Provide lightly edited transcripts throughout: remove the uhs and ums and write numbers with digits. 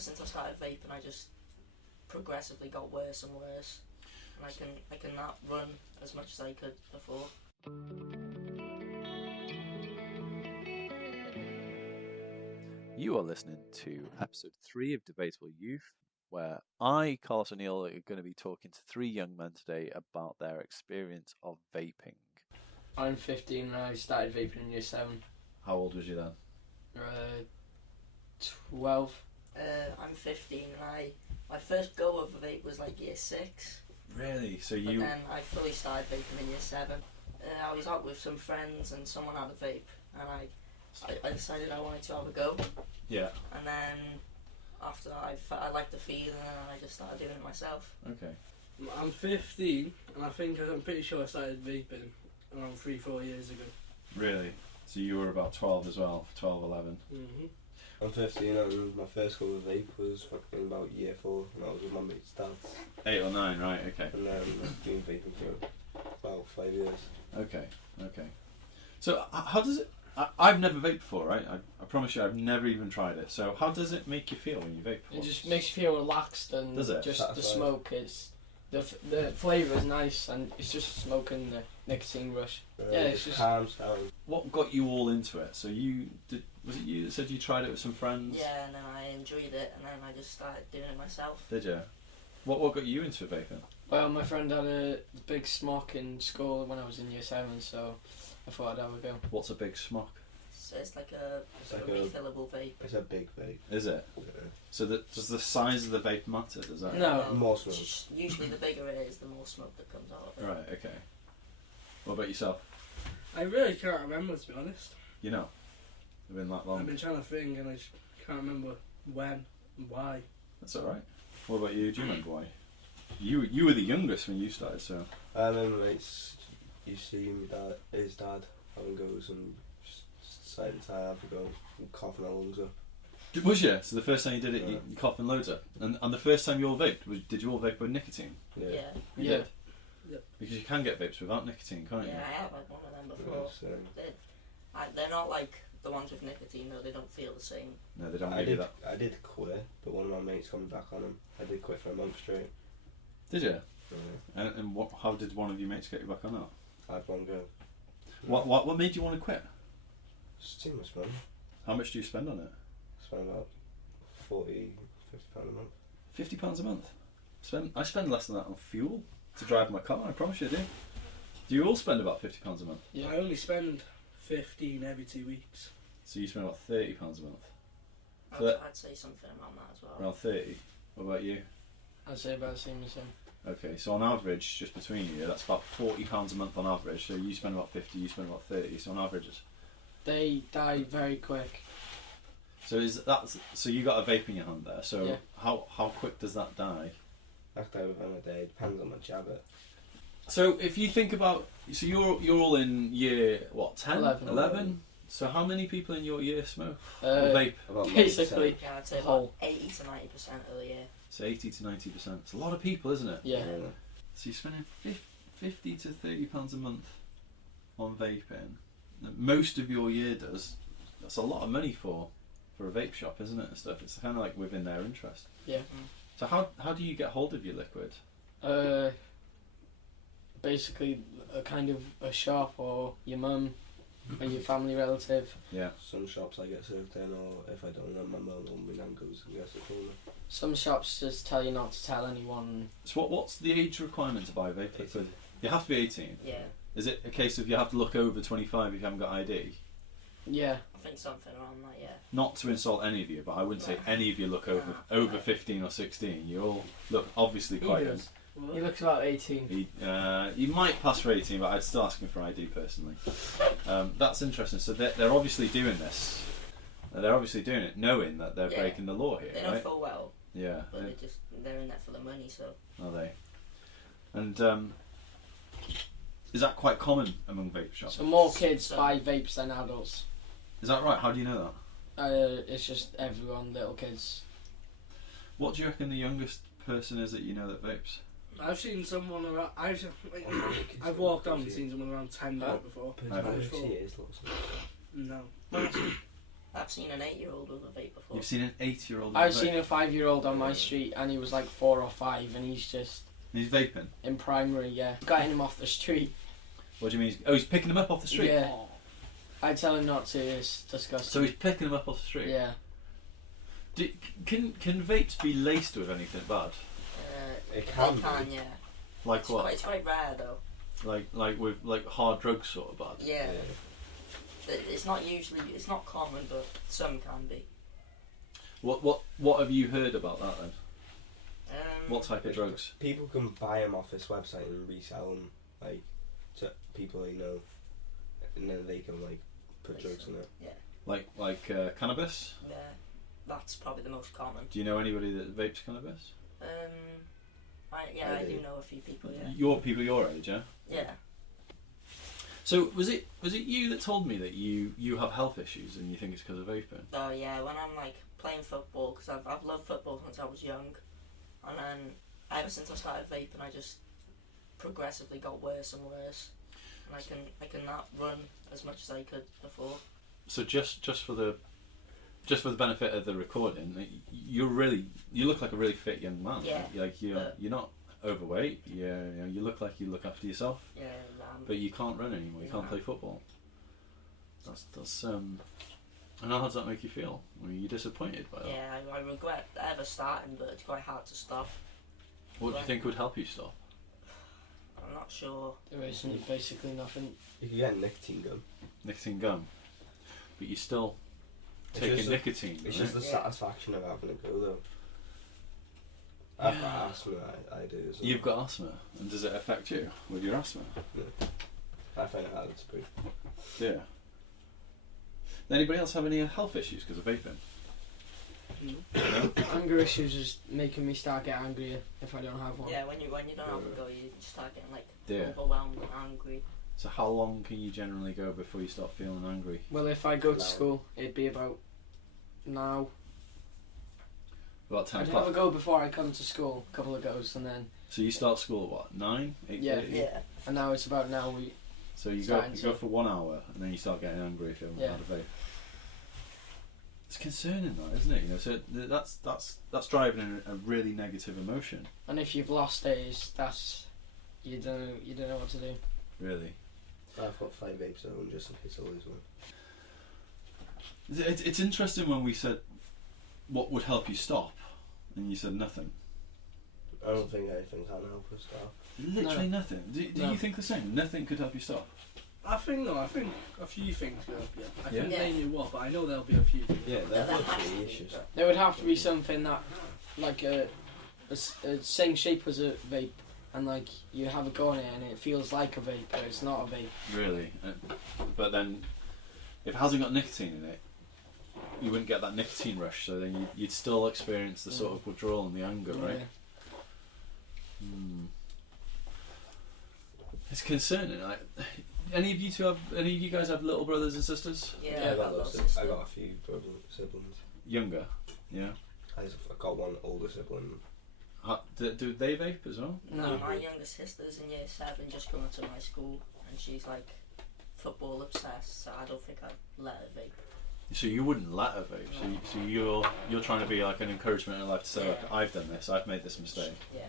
since I started vaping, I just progressively got worse and worse, and I can not run as much as I could before. You are listening to episode 3 of Debatable Youth, where I, Carlos O'Neill, are going to be talking to 3 young men today about their experience of vaping. I'm 15 and I started vaping in year 7. How old was you then? 12. I'm 15 and my first go of a vape was like year 6. Really? So But you... then I fully started vaping in year 7. I was out with some friends and someone had a vape, and I decided I wanted to have a go. Yeah. And then after I liked the feeling, and I just started doing it myself. Okay. I'm 15, and I'm pretty sure I started vaping around 3-4 years ago. Really? So you were about 12 as well, 12, 11. Mm-hmm. I'm 15 and my first go with vape was in about year 4 and I was with my mate's dad. 8 or 9, right, okay. And then I've been vaping for about 5 years. Okay. So how does it... I've never vaped before, right? I promise you I've never even tried it. So how does it make you feel when you vape? It just makes you feel relaxed, and Does it? just Satisfied. the smoke is... The flavour is nice, and it's just smoke and the nicotine rush. Yeah, it's just... calms down. What got you all into it? So was it you that said you tried it with some friends? Yeah, and then I enjoyed it, and then I just started doing it myself. Did you? What got you into vaping? Well, my friend had a big smock in school when I was in year 7, so I thought I'd have a go. What's a big smock? So it's like a refillable vape. It's a big vape. Is it? Yeah. So does the size of the vape matter? Does that? No. More smoke. Usually the bigger it is, the more smoke that comes out of it. Right. Okay. What about yourself? I really can't remember, to be honest. You know, it's been that long. I've been trying to think and I just can't remember when and why. That's all right. What about you? Do you remember why? You were the youngest when you started, so. I remember mates, you see his dad having goes and decided to have a go and coughing our lungs up. Was you? So the first time you did it, Yeah. you coughing loads up, and the first time you all vaped, did you all vape with nicotine? Yeah. You Yeah. did? Yep. Because you can get vapes without nicotine, can't you? Yeah, I have had one of them before. So They're not like the ones with nicotine though, they don't feel the same. No, they don't I really do did. that. I did quit, but one of my mates got me back on him. I did quit for a month straight. Did you? Yeah. And how did one of your mates get you back on that? I had one go. What made you want to quit? It's too much fun. How much do you spend on it? Spend about 40, £50 a month. £50 a month. I spend less than that on fuel to drive my car. I promise you, I do. Do you all spend about £50 a month? Yeah. I only spend 15 every 2 weeks. So you spend about £30 a month. So I'd say something around that as well. Around 30. What about you? I'd say about the same as him. Okay, so on average, just between you, that's about £40 a month on average. So you spend about 50, you spend about 30. So on average, They die very quick. so you got a vape in your hand there. So Yeah. how quick does that die? After within a day, depends on my habit. So if you think about, so you're all in year what 10, 11. So how many people in your year smoke or Uh, vape? About Basically, 90%. Yeah, I'd say Whole. about 80 to 90% of the year. So 80 to 90%. It's a lot of people, isn't it? yeah. So you're spending 50 to £30 a month on vaping. Most of your year does. That's a lot of money for a vape shop, isn't it? And stuff. It's kind of like within their interest. Yeah. So how do you get hold of your liquid? Basically, a kind of a shop or your mum or your family relative. Yeah. Some shops I get served in, or if I don't know, my mum or my nan goes and gets it for me. Some shops just tell you not to tell anyone. So what's the age requirement to buy vape liquid? You have to be 18. Yeah, Is it a case of you have to look over 25 if you haven't got ID? Yeah. I think something around that, yeah. Not to insult any of you, but I wouldn't say No. any of you look No. over 15 or 16. You all look obviously quite young. does. He looks about 18. He might pass for 18, but I'd still ask him for ID personally. That's interesting. So they're obviously doing this. They're obviously doing it knowing that they're Yeah. breaking the law here, They know right? full well, Yeah. but they're in there for the money, so. Are they? And is that quite common among vape shops? So more kids buy vapes than adults. Is that right? How do you know that? It's just everyone, little kids. What do you reckon the youngest person is that you know that vapes? I've seen someone around. I've walked down and seen someone around 10 now before. Okay. Before. No. I've seen an 8-year-old with a vape before. You've seen an 8-year-old. I've seen a 5-year-old on my street, and he was like 4 or 5, and he's just He's vaping. in primary. Yeah, getting him off the street. What do you mean? Oh, he's picking them up off the street. Yeah, I tell him not to. It's disgusting. So he's picking them up off the street. Yeah. Can vapes be laced with anything bad? It can be. Yeah. Like what? It's quite rare though. Like with like hard drugs sort of bad. Yeah. It's not common, but some can be. What have you heard about that then? What type of Like, drugs? People can buy them off this website and resell them, like, to people they know, and then they can like put drugs in it. Yeah. Like cannabis? Yeah. That's probably the most common. Do you know anybody that vapes cannabis? I do know a few people. Yeah. Your people your age, yeah. Yeah. So was it you that told me that you have health issues and you think it's because of vaping? Oh yeah. When I'm like playing football, because I've loved football since I was young, and then ever since I started vaping, I just progressively got worse and worse, and I can not run as much as I could before. So just for the benefit of the recording, you look like a really fit young man. Yeah. Like you're not overweight. You look like you look after yourself. Yeah. But you can't run anymore. You can't play football. That's and how does that make you feel? Are you disappointed by that? Yeah, I regret ever starting, but it's quite hard to stop. What do you think would help you stop? I'm not sure. There isn't basically nothing. You can get nicotine gum. Nicotine gum. But you still It's taking just nicotine. It's right? just the satisfaction of having a go though. I've got asthma. I do. So You've got asthma, and does it affect you with your asthma? I find it hard to breathe. Yeah. Anybody else have any health issues because of vaping? Anger issues is making me start getting angrier if I don't have one. Yeah, when you don't have a go, you start getting like Yeah. overwhelmed and angry. So how long can you generally go before you start feeling angry? Well, if I go to No. school, it'd be about now. About 10 I'd o'clock. have a go before I come to school, a couple of goes, and then So you start school at what, 9, 8:30? Yeah. and now it's about now. So you Starting go to- for 1 hour and then you start getting angry if you haven't Yeah. had a vape. It's concerning that, isn't it? You know, so that's driving a really negative emotion. And if you've lost it, that's you don't know what to do. Really. I've got 5 vapes at home just in case I lose one. It's interesting when we said what would help you stop, and you said nothing. I don't think anything can help us stop. Literally nothing. Do No. you think the same? Nothing could help you stop. I think a few things will help you. I Yeah. couldn't Yeah. name you what, but I know there'll be a few things. Yeah, There there would has to be be, issues. but- There would have to be something that, like a same shape as a vape, and like you have a go on it and it feels like a vape, but it's not a vape. Really. But then, if it hasn't got nicotine in it, you wouldn't get that nicotine rush. So then you'd still experience the sort of withdrawal and the anger, right? Yeah. It's concerning. Any of you guys have little brothers and sisters? Yeah, I got those those. I got a few siblings. Younger, yeah. I've got one older sibling. Do they vape as well? No, my younger sister's in year 7, just coming to my school, and she's like football obsessed. So I don't think I'd let her vape. So you wouldn't let her vape. So you're trying to be like an encouragement in life to say, Yeah. look, I've done this. I've made this mistake. Yeah,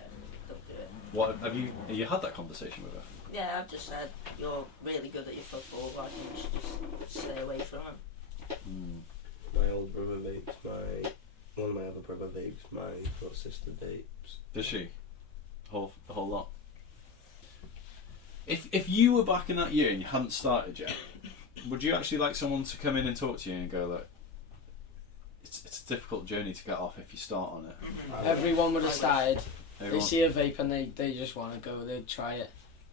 don't do it. What have you had that conversation with her? Yeah, I've just said you're really good at your football. I think you should just stay away from it. My old brother vapes. One of my other brother vapes. My little sister vapes. Does she? The whole lot. If you were back in that year and you hadn't started yet, would you actually like someone to come in and talk to you and go, look, it's a difficult journey to get off if you start on it. Everyone would have started. Everyone- They see a vape and they just want to go. They'd try it.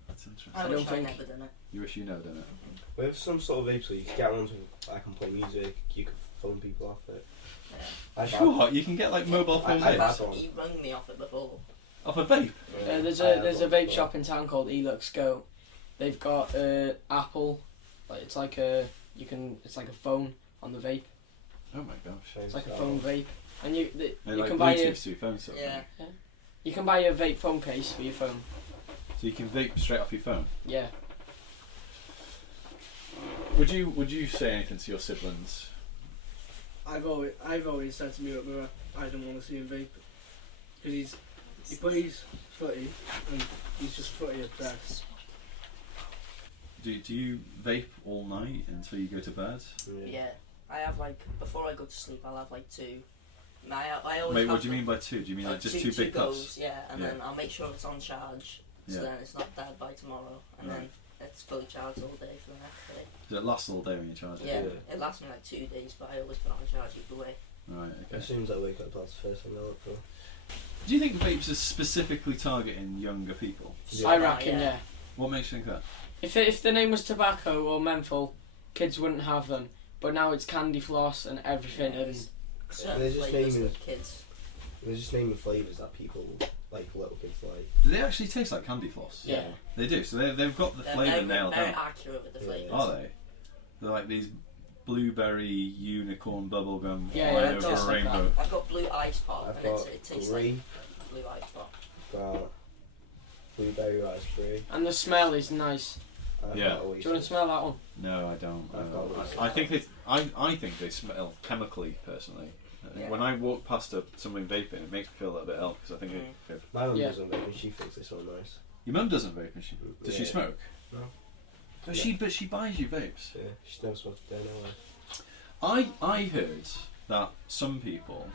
That's interesting. I I wish don't I'd think- never done it. You wish you know, didn't it? We have some sort of vapes where you can get ones with I can play music. You can phone people off it. Yeah. I've had- What? You can get like mobile phone I've vapes had one. He rung me off it before. off a vape. There's I had a one vape before. shop in town called Elux Go. They've got Apple. Like it's like a phone on the vape. Oh my gosh. It's like a phone vape, and you They're you like can buy a Bluetooth to your phone, sort of Yeah. thing. you can buy a vape phone case for your phone. So you can vape straight off your phone. Yeah. Would you say anything to your siblings I've always said to me that I don't want to see him vape because he plays footy and he's just footy obsessed. Do you vape all night until you go to bed? Yeah. I have like before I go to sleep, I'll have like 2. I always. Wait, have what do you mean by 2? Do you mean like just two big goes, puffs? yeah, and Yeah. then I'll make sure it's on charge, so Yeah. then it's not dead by tomorrow, and Right. then it's fully charged all day for the next day. Does it last all day when you charge it? Yeah, Yeah. it lasts me like 2 days, but I always put it on charge either way. Right, okay. As soon as I wake up, that's the first thing I look for. Do you think vapes are specifically targeting younger people? Yeah. I reckon, Yeah. yeah. What makes you think that? If the name was tobacco or menthol, kids wouldn't have them. But now it's candy floss and everything, and Certain They're just flavours naming- that kids. They're just naming flavours that people, like little kids, like. Do they actually taste like candy floss? yeah. They do, so they've got the They're flavour very, nailed very down. accurate with the Yeah. flavours. Are they? They're like these blueberry unicorn bubblegum Yeah, flying yeah, over just a like rainbow. I've got blue ice pop, I've and got it tastes grape, like blue ice pop. got blueberry raspberry. And the smell is nice. I've Yeah. got Do Oasis. you want to smell that one? No, I don't. I've got one. I think I think they smell chemically, personally. Yeah. When I walk past someone vaping, it makes me feel a little bit ill because I think it. My mum Yeah. doesn't vape and she thinks they smell nice. Your mum doesn't vape, and does she Yeah. smoke? No. Does she? But she buys you vapes. Yeah, she's never smoked a day in her life. I heard that some people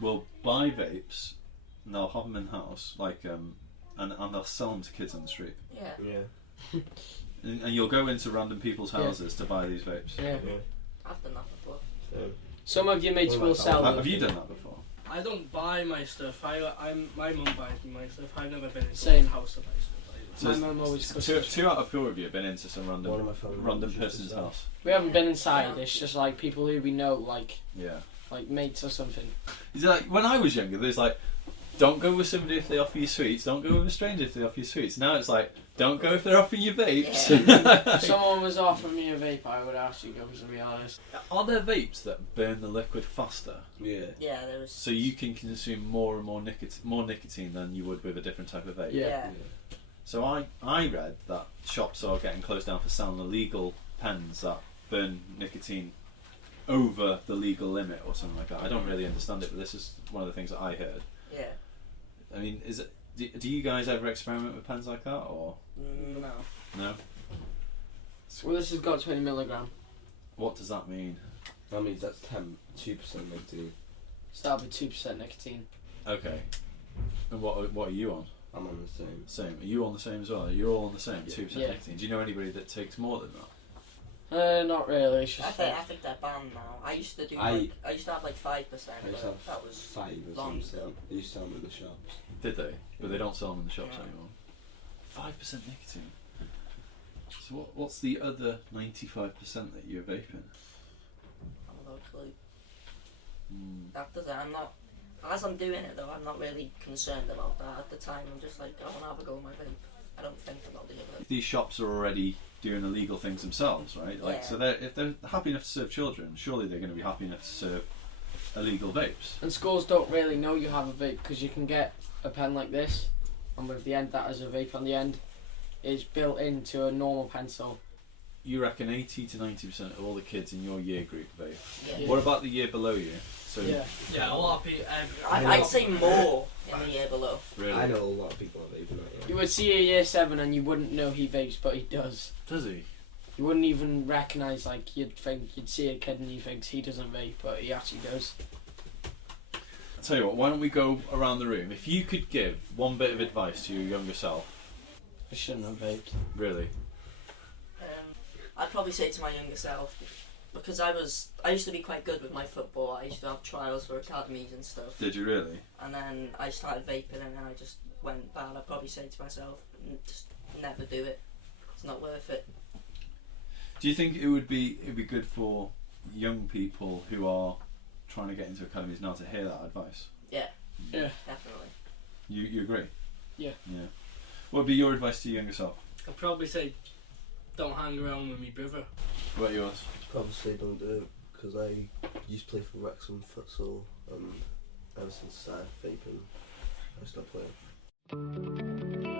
will buy vapes and they'll have them in house, like and they'll sell them to kids on the street. Yeah. Yeah. And you'll go into random people's Yeah. houses to buy these vapes. Yeah. Yeah. I've done that before. So, Some of your mates What will about sell that? them. Have you done that before? I don't buy my stuff. My mum buys me my stuff. I've never been into Same. a house to buy stuff. So My it's- mum always goes Two out of 4 of you have been into some one of random my family random members used to person's sell. house. We haven't been inside. It's just like people who we know, like Yeah. mates or something. Is it like when I was younger? There's like, don't go with somebody if they offer you sweets. Don't go with a stranger if they offer you sweets. Now it's like, don't go if they're offering you vapes. If someone was offering me a vape, I would actually go, to be honest. Are there vapes that burn the liquid faster, Yeah. Yeah, there was. so you can consume more and more nicotine than you would with a different type of vape? Yeah. Yeah. So I read that shops are getting closed down for selling illegal pens that burn nicotine over the legal limit or something like that. I don't really understand it, but this is one of the things that I heard. Yeah. I mean, is it? Do you guys ever experiment with pens like that, or No. no? Well, this has got 20 milligram. What does that mean? That means that's 2% nicotine. So that'll be 2% nicotine. Okay. And what are you on? I'm on the same. Same. Are you on the same as well? You're all on the same. Yeah. 2% Yeah. nicotine. Do you know anybody that takes more than that? Not really. It's I just think they're banned now. I used to have like 5%, I used to but have that was 5 or long something. ago. They used to sell them in the shops. Did they? But they don't sell them in the shops No. anymore. 5% nicotine. So what's the other 95% that you're vaping? I'm no clue. Hmm. That does it. I'm not. As I'm doing it though, I'm not really concerned about that. At the time, I'm just like, I want to have a go with my vape. I don't think about the other. These shops are already doing illegal things themselves, right? Like, Yeah. so if they're happy enough to serve children, surely they're going to be happy enough to serve illegal vapes. And schools don't really know you have a vape because you can get a pen like this, and with the end that has a vape on the end, is built into a normal pencil. You reckon 80 to 90% of all the kids in your year group vape? Yeah. What about the year below you? So Yeah. Yeah, a lot of people. I'd say more in the year below. really, I know a lot of people are vaping that. You would see a year 7 and you wouldn't know he vapes, but he does. does he? You wouldn't even recognise, like, you'd see a kid and you think he doesn't vape, but he actually does. I'll tell you what. Why don't we go around the room? If you could give one bit of advice to your younger self, I shouldn't have vaped. really, I'd probably say to my younger self, because I used to be quite good with my football. I used to have trials for academies and stuff, did you really? and then I started vaping, and then I just went bad. I'd probably say to myself, just never do it. It's not worth it. Do you think it would be good for young people who are trying to get into academies now to hear that advice? Yeah. Definitely. You agree? Yeah. Yeah. What would be your advice to your younger self? I'd probably say, don't hang around with me brother. What about yours? Probably say don't do it because I used to play for Wrexham futsal and ever since I started vaping I stopped playing.